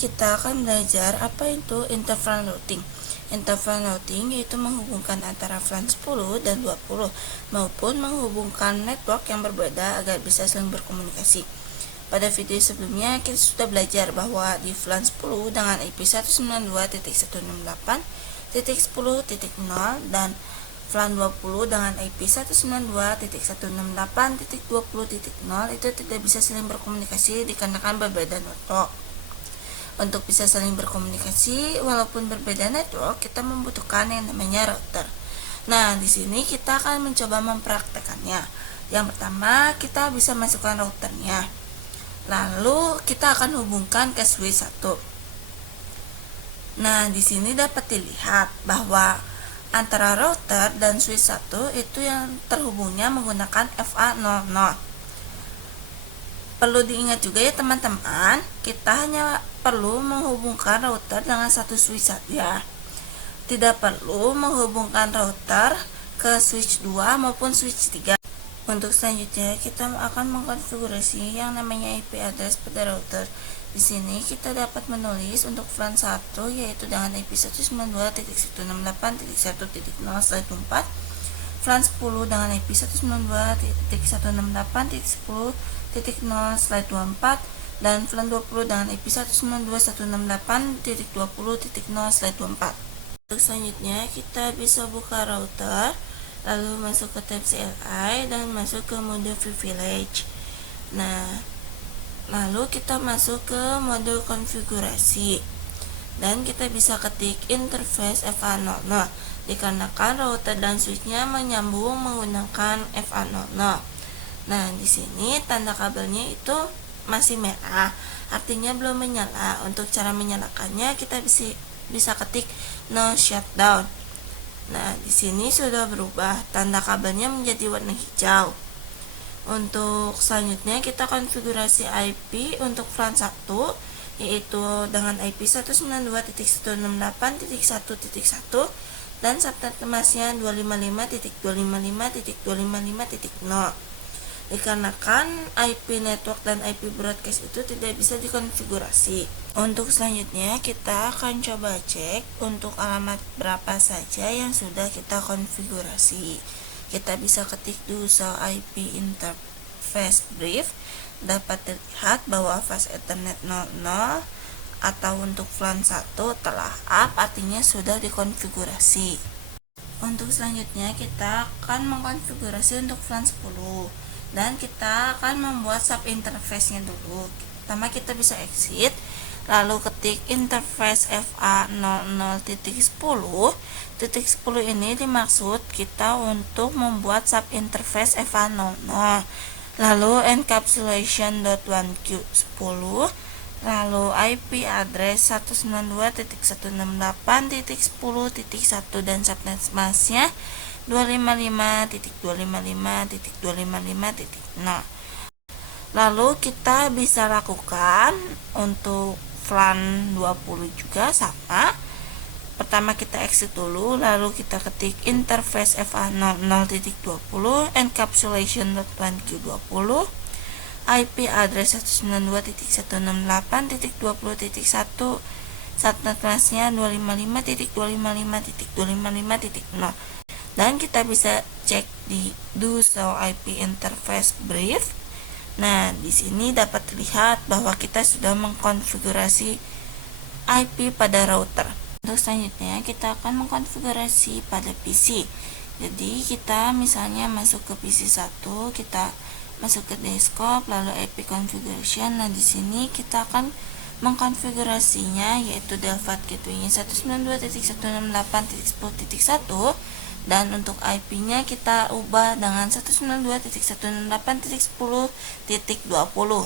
kita akan belajar apa itu interval routing. Interval routing yaitu menghubungkan antara VLAN 10 dan 20 maupun menghubungkan network yang berbeda agar bisa saling berkomunikasi. Pada video sebelumnya kita sudah belajar bahwa di VLAN 10 dengan IP 192.168.10.0 dan VLAN 20 dengan IP 192.168.20.0 itu tidak bisa saling berkomunikasi dikarenakan berbeda network. Untuk bisa saling berkomunikasi walaupun berbeda network, kita membutuhkan yang namanya router. Nah, di sini kita akan mencoba mempraktekannya. Yang pertama, kita bisa masukkan routernya. Lalu kita akan hubungkan ke switch 1. Nah, di sini dapat dilihat bahwa antara router dan switch 1 itu yang terhubungnya menggunakan FA00. Perlu diingat juga ya teman-teman, kita hanya perlu menghubungkan router dengan satu switch saja. Tidak perlu menghubungkan router ke switch 2 maupun switch 3. Untuk selanjutnya kita akan mengkonfigurasi yang namanya IP address pada router. Di sini kita dapat menulis untuk VLAN 1 yaitu dengan IP 192.168.1.0/4, VLAN 10 dengan IP 192.168.10.0/24 dan VLAN 20 dengan IP 192.168.20.0/24. Untuk selanjutnya kita bisa buka router, lalu masuk ke tab CLI dan masuk ke mode privilege. Nah, lalu kita masuk ke mode konfigurasi dan kita bisa ketik interface FA00 dikarenakan router dan switchnya menyambung menggunakan FA00. Nah, di sini tanda kabelnya itu masih merah, artinya belum menyala. Untuk cara menyalakannya kita bisa ketik no shutdown. Nah, di sini sudah berubah, tanda kabelnya menjadi warna hijau. Untuk selanjutnya kita konfigurasi IP untuk VLAN 1 yaitu dengan IP 192.168.1.1 dan subnet masnya 255.255.255.0. Dikarenakan IP network dan IP broadcast itu tidak bisa dikonfigurasi. Untuk selanjutnya kita akan coba cek untuk alamat berapa saja yang sudah kita konfigurasi. Kita bisa ketik do show IP interface brief. Dapat dilihat bahwa fast Ethernet 00 atau untuk VLAN 1 telah up, artinya sudah dikonfigurasi. Untuk selanjutnya kita akan mengkonfigurasi untuk VLAN 10 dan kita akan membuat sub interface-nya dulu. Pertama kita bisa exit, lalu ketik interface FA00.10. Titik 10 ini dimaksud kita untuk membuat sub interface FA00. Lalu encapsulation.1Q10, lalu IP address 192.168.10.1 dan subnet masnya 255.255.255.0. Lalu kita bisa lakukan untuk VLAN 20 juga sama. Pertama kita exit dulu, lalu kita ketik interface FA00.20 encapsulation.1Q20, IP address 192.168.20.1, subnet masnya 255.255.255.0. Dan kita bisa cek di do show IP interface brief. Nah, di sini dapat dilihat bahwa kita sudah mengkonfigurasi IP pada router. Untuk selanjutnya kita akan mengkonfigurasi pada PC. Jadi kita misalnya masuk ke PC 1, kita masuk ke desktop, lalu IP configuration. Nah, di sini kita akan mengkonfigurasinya yaitu Delphat gateway-nya 192.168.10.1 dan untuk IP-nya kita ubah dengan 192.168.10.20.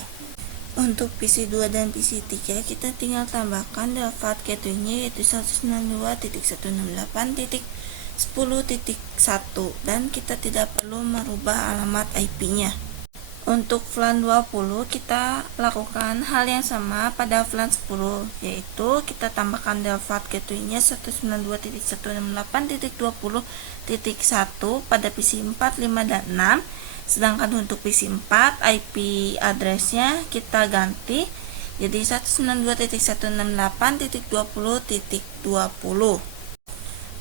Untuk PC 2 dan PC 3 kita tinggal tambahkan Delphat gateway-nya yaitu 192.168.10.1 dan kita tidak perlu merubah alamat IP-nya. Untuk VLAN 20 kita lakukan hal yang sama pada VLAN 10, yaitu kita tambahkan Delphat gateway-nya 192.168.20.1 pada PC 4, 5, dan 6. Sedangkan untuk PC 4 IP address-nya kita ganti Jadi 192.168.20.20.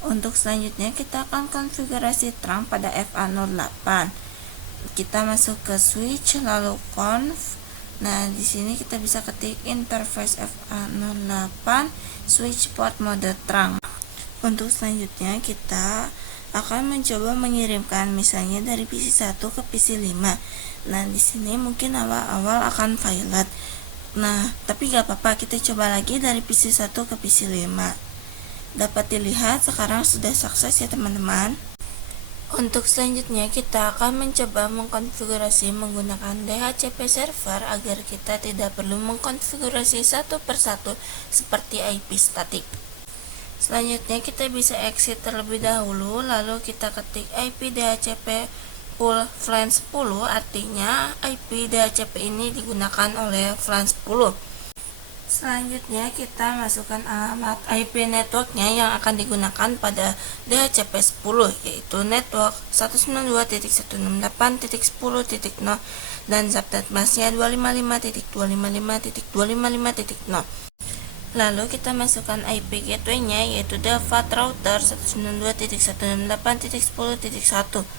Untuk selanjutnya kita akan konfigurasi terang pada FA08. Kita masuk ke switch lalu conf. Nah, di sini kita bisa ketik interface FA08 switch port mode terang. Untuk selanjutnya kita akan mencoba mengirimkan misalnya dari PC1 ke PC5. Nah, di sini mungkin awal-awal akan violet. Nah, tapi gak apa-apa, kita coba lagi dari PC1 ke PC5. Dapat dilihat sekarang sudah sukses ya teman-teman. Untuk selanjutnya kita akan mencoba mengkonfigurasi menggunakan DHCP server agar kita tidak perlu mengkonfigurasi satu persatu seperti IP statik. Selanjutnya kita bisa exit terlebih dahulu, lalu kita ketik IP DHCP pool VLAN 10, artinya IP DHCP ini digunakan oleh VLAN 10. Selanjutnya kita masukkan alamat IP networknya yang akan digunakan pada DHCP 10, yaitu network 192.168.10.0 dan subnet masknya 255.255.255.0. Lalu kita masukkan IP gateway-nya yaitu default router 192.168.10.1.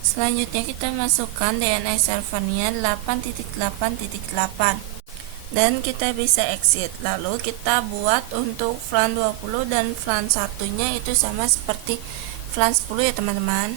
Selanjutnya kita masukkan DNS servernya 8.8.8 dan kita bisa exit. Lalu kita buat untuk VLAN 20 dan VLAN satunya itu sama seperti VLAN 10 ya teman-teman.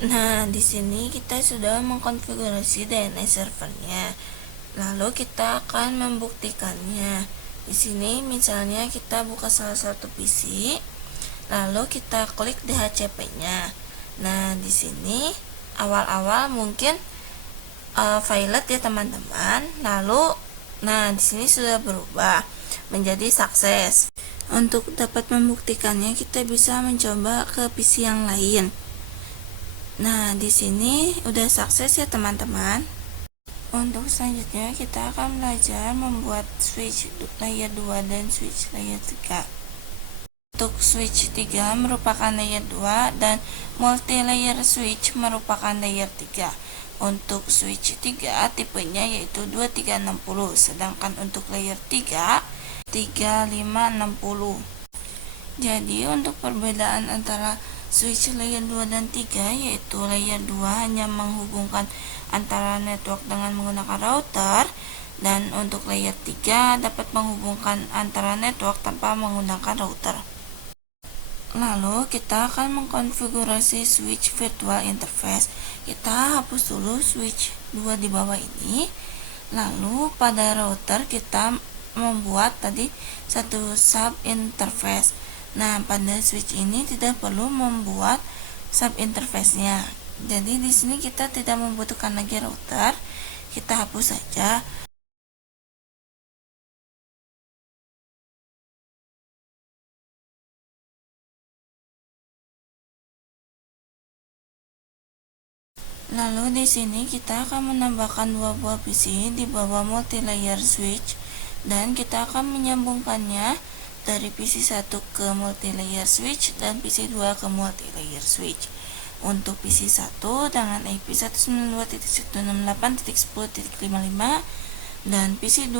Nah, di sini kita sudah mengkonfigurasi DNS servernya. Lalu kita akan membuktikannya. Di sini misalnya kita buka salah satu PC, lalu kita klik DHCP-nya. Nah, di sini awal-awal mungkin violet ya teman-teman. Lalu, nah di sini sudah berubah menjadi sukses. Untuk dapat membuktikannya, kita bisa mencoba ke PC yang lain. Nah, di sini udah sukses ya teman-teman. Untuk selanjutnya kita akan belajar membuat switch layer 2 dan switch layer 3. Untuk switch 3 merupakan layer 2 dan multi layer switch merupakan layer 3. Untuk switch 3 tipenya yaitu 2360, sedangkan untuk layer 3 3560. Jadi untuk perbedaan antara switch layer 2 dan 3 yaitu layer 2 hanya menghubungkan antara network dengan menggunakan router, dan untuk layer 3 dapat menghubungkan antara network tanpa menggunakan router. Lalu kita akan mengkonfigurasi switch virtual interface. Kita hapus dulu switch 2 di bawah ini. Lalu pada router kita membuat tadi satu sub interface. Nah, pada switch ini tidak perlu membuat sub interface-nya. Jadi di sini kita tidak membutuhkan lagi router. Kita hapus saja. Lalu di sini kita akan menambahkan dua buah PC di bawah multi-layer switch dan kita akan menyambungkannya dari PC1 ke multi-layer switch dan PC2 ke multi-layer switch. Untuk PC1 dengan IP 192.168.10.55 dan PC2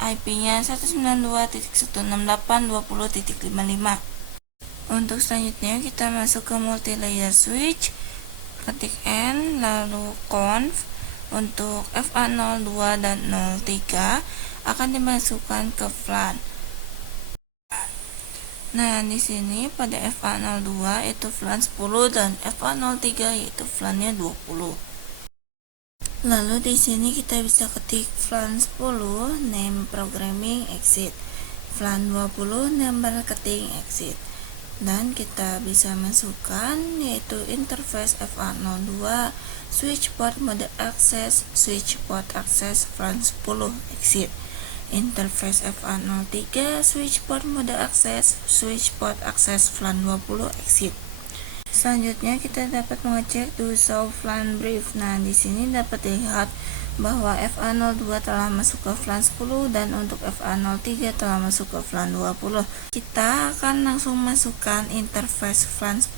IP-nya 192.168.20.55. Untuk selanjutnya kita masuk ke multi-layer switch, ketik N lalu conf. Untuk FA02 dan 03 akan dimasukkan ke VLAN. Nah, di sini pada FA02 itu VLAN 10 dan FA03 yaitu VLAN-nya 20. Lalu di sini kita bisa ketik flan 10 name programming exit, flan 20 name marketing exit, dan kita bisa masukkan yaitu interface FA02 switch port mode access, switch port access flan 10 exit, interface FA03 switch port mode access, switch port access flan 20 exit. Selanjutnya kita dapat mengecek do show flan brief. Nah, di sini dapat dilihat bahwa FA02 telah masuk ke flan 10 dan untuk FA03 telah masuk ke flan 20. Kita akan langsung masukkan interface flan 10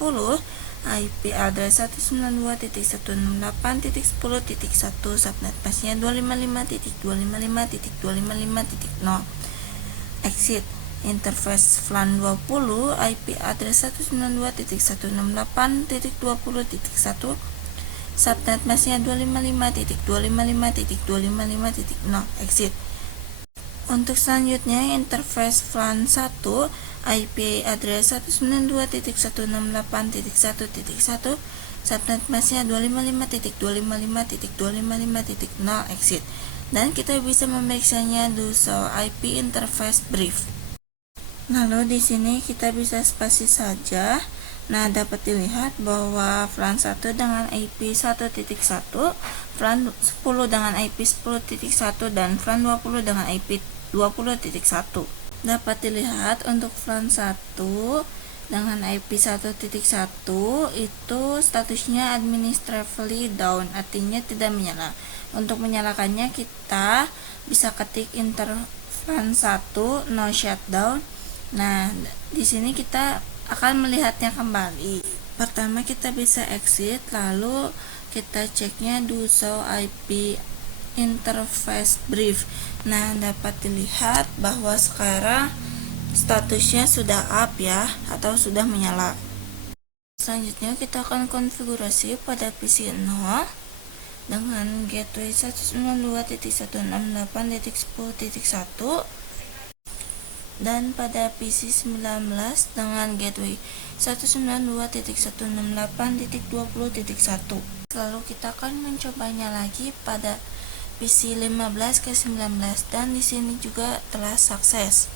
IP address 192.168.10.1 subnet pasnya 255.255.255.0 exit. Interface flan 20 IP address 192.168.20.1 subnet masnya 255.255.255.0 exit. Untuk selanjutnya interface flan 1 IP address 192.168.1.1 subnet masnya 255.255.255.0 exit, dan kita bisa memeriksanya do show IP interface brief. Lalu di sini kita bisa spasi saja. Nah, dapat dilihat bahwa flan 1 dengan IP 1.1, flan 10 dengan IP 10.1, dan flan 20 dengan IP 20.1. Dapat dilihat untuk flan 1 dengan IP 1.1 itu statusnya administratively down, artinya tidak menyala. Untuk menyalakannya kita bisa ketik enter flan 1 no shutdown. Nah, di sini kita akan melihatnya kembali. Pertama kita bisa exit, lalu kita ceknya do show IP interface brief. Nah, dapat dilihat bahwa sekarang statusnya sudah up ya, atau sudah menyala. Selanjutnya kita akan konfigurasi pada PC 0 dengan gateway 192.168.10.1 dan pada PC 19 dengan gateway 192.168.20.1. Lalu kita akan mencobanya lagi pada PC 15 ke 19 dan di sini juga telah sukses.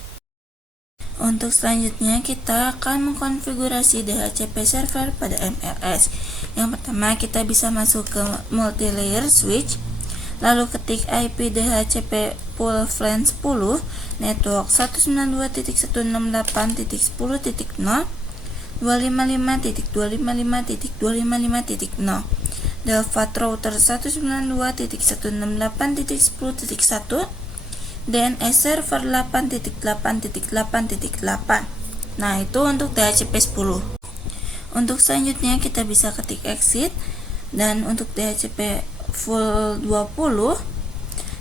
Untuk selanjutnya kita akan mengkonfigurasi DHCP server pada MLS. Yang pertama kita bisa masuk ke multi-layer switch, lalu ketik IP DHCP pool flan 10 network 192.168.10.0 255.255.255.0 Delvat router 192.168.10.1 DNS server 8.8.8.8. Nah, itu untuk DHCP 10. Untuk selanjutnya kita bisa ketik exit, dan untuk DHCP full 20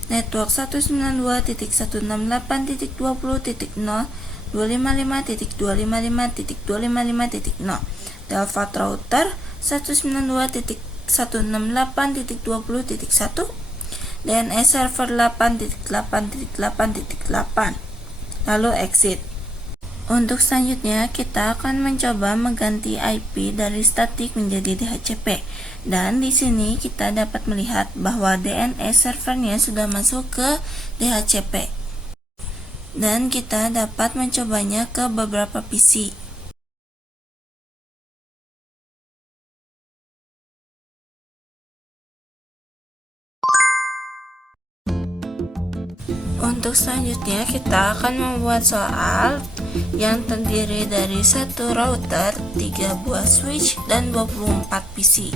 network 192.168.20.0 255.255.255.0 Delvat router 192.168.20.1 DNS server 8.8.8.8. lalu exit. Untuk selanjutnya kita akan mencoba mengganti IP dari statik menjadi DHCP, dan di sini kita dapat melihat bahwa DNS servernya sudah masuk ke DHCP, dan kita dapat mencobanya ke beberapa PC. Untuk selanjutnya kita akan membuat soal yang terdiri dari satu router, 3 buah switch, dan 24 PC.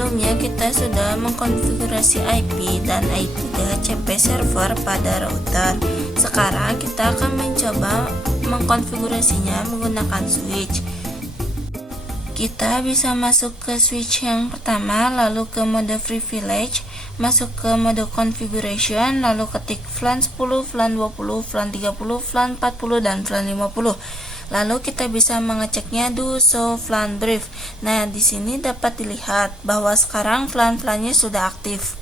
Sebelumnya kita sudah mengkonfigurasi IP dan IP DHCP server pada router. Sekarang kita akan mencoba mengkonfigurasinya menggunakan switch. Kita bisa masuk ke switch yang pertama, lalu ke mode privilege, masuk ke mode configuration, lalu ketik VLAN 10, VLAN 20, VLAN 30, VLAN 40, dan VLAN 50. Lalu kita bisa mengeceknya do show VLAN brief. Nah, di sini dapat dilihat bahwa sekarang VLAN-VLAN-nya sudah aktif.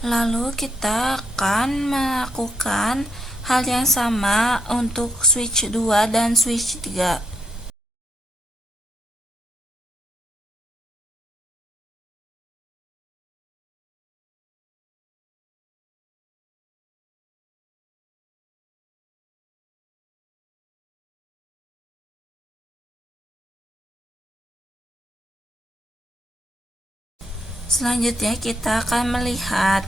Lalu kita akan melakukan hal yang sama untuk switch 2 dan switch 3. Selanjutnya kita akan melihat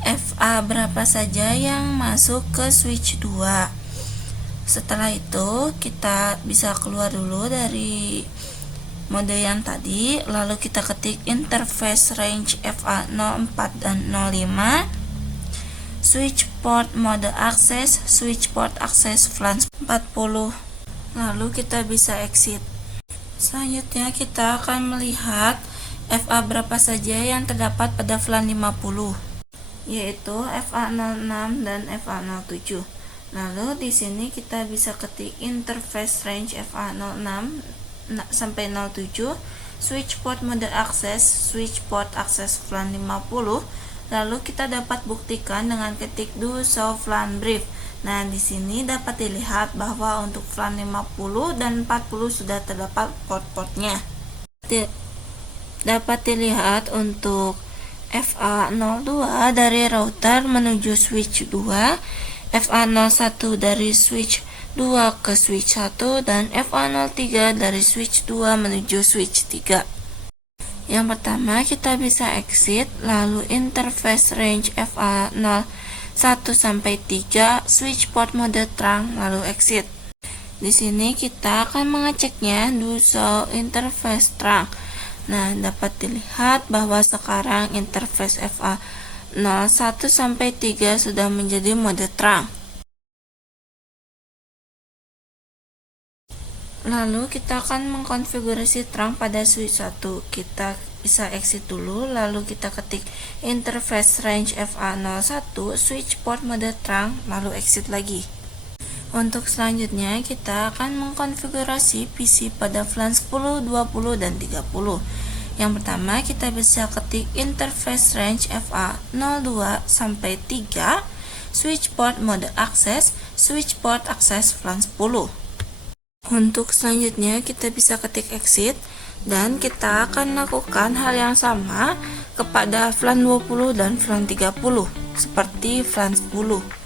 FA berapa saja yang masuk ke switch 2. Setelah itu kita bisa keluar dulu dari mode yang tadi, lalu kita ketik interface range FA 04 dan 05, switch port mode akses, switch port akses VLAN 40, lalu kita bisa exit. Selanjutnya kita akan melihat FA berapa saja yang terdapat pada VLAN 50, yaitu FA 06 dan FA 07. Lalu di sini kita bisa ketik interface range FA 06 sampai 07, switch port mode akses, switch port akses VLAN 50. Lalu kita dapat buktikan dengan ketik do show VLAN brief. Nah, di sini dapat dilihat bahwa untuk VLAN 50 dan 40 sudah terdapat port-portnya. Dapat dilihat untuk FA02 dari router menuju switch 2, FA01 dari switch 2 ke switch 1, dan FA03 dari switch 2 menuju switch 3. Yang pertama kita bisa exit, lalu interface range FA01 sampai 3, switch port mode terang, lalu exit. Di sini kita akan mengeceknya do show interface terang. Nah, dapat dilihat bahwa sekarang interface FA 01 sampai 3 sudah menjadi mode terang. Lalu kita akan mengkonfigurasi terang pada switch 1. Kita bisa exit dulu, lalu kita ketik interface range FA 01, switch port mode terang, lalu exit lagi. Untuk selanjutnya kita akan mengkonfigurasi PC pada VLAN 10, 20, dan 30. Yang pertama kita bisa ketik interface range FA 02 sampai 3, switch port mode akses, switch port akses VLAN 10. Untuk selanjutnya kita bisa ketik exit, dan kita akan lakukan hal yang sama kepada VLAN 20 dan VLAN 30 seperti VLAN 10.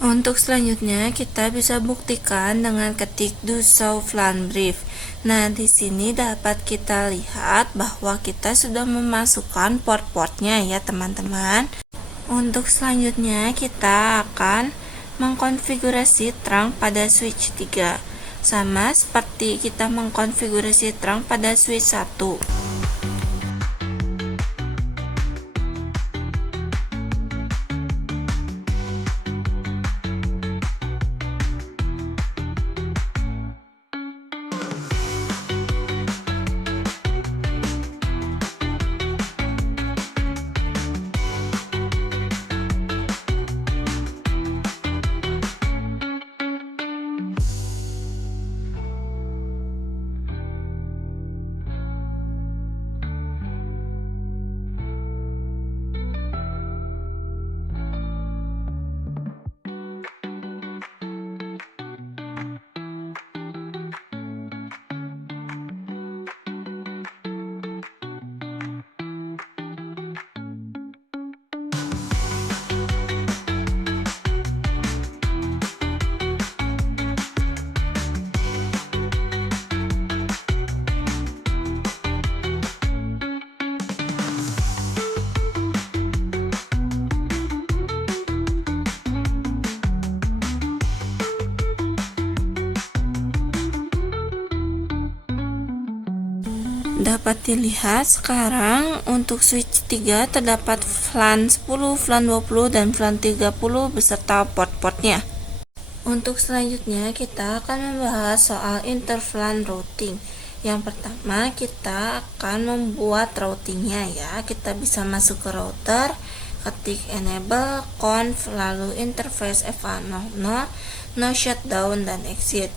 Untuk selanjutnya kita bisa buktikan dengan ketik do show VLAN brief. Nah, di sini dapat kita lihat bahwa kita sudah memasukkan port-portnya ya teman-teman. Untuk selanjutnya kita akan mengkonfigurasi terang pada switch 3. Sama seperti kita mengkonfigurasi terang pada switch 1. Dapat dilihat sekarang untuk switch 3 terdapat VLAN 10, VLAN 20, dan VLAN 30 beserta port-portnya. Untuk selanjutnya kita akan membahas soal interVLAN routing. Yang pertama kita akan membuat routingnya ya. Kita bisa masuk ke router, ketik enable, conf, lalu interface FA00, no shutdown, dan exit.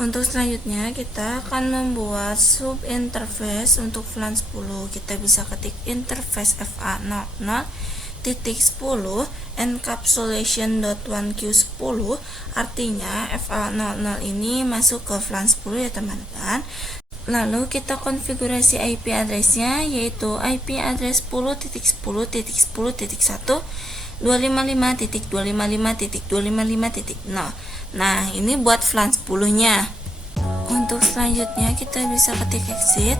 Untuk selanjutnya kita akan membuat sub interface untuk VLAN 10. Kita bisa ketik interface FA00 titik 10 encapsulation.1q10, artinya FA00 ini masuk ke VLAN 10 ya teman-teman. Lalu kita konfigurasi IP addressnya, yaitu IP address 10.10.10.1 255.255.255.0. Nah, ini buat VLAN 10-nya. Untuk selanjutnya kita bisa ketik exit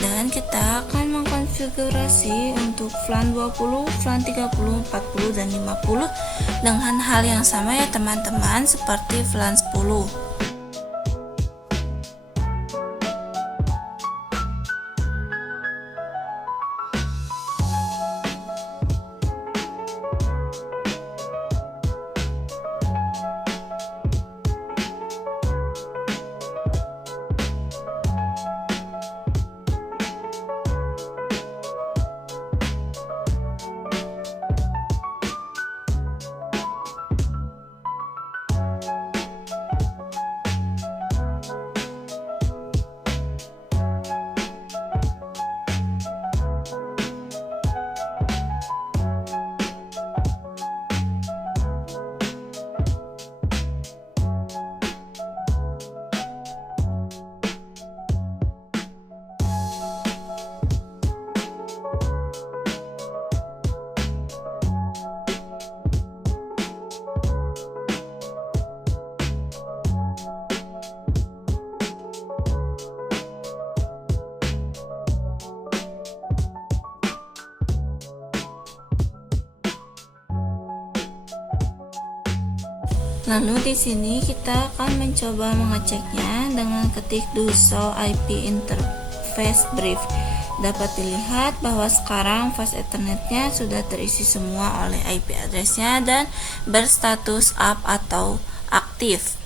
dan kita akan mengkonfigurasi untuk VLAN 20, VLAN 30, 40, dan 50 dengan hal yang sama ya teman-teman, seperti VLAN 10. Lalu di sini kita akan mencoba mengeceknya dengan ketik do show IP interface brief. Dapat dilihat bahwa sekarang fast ethernetnya sudah terisi semua oleh IP addressnya dan berstatus up atau aktif.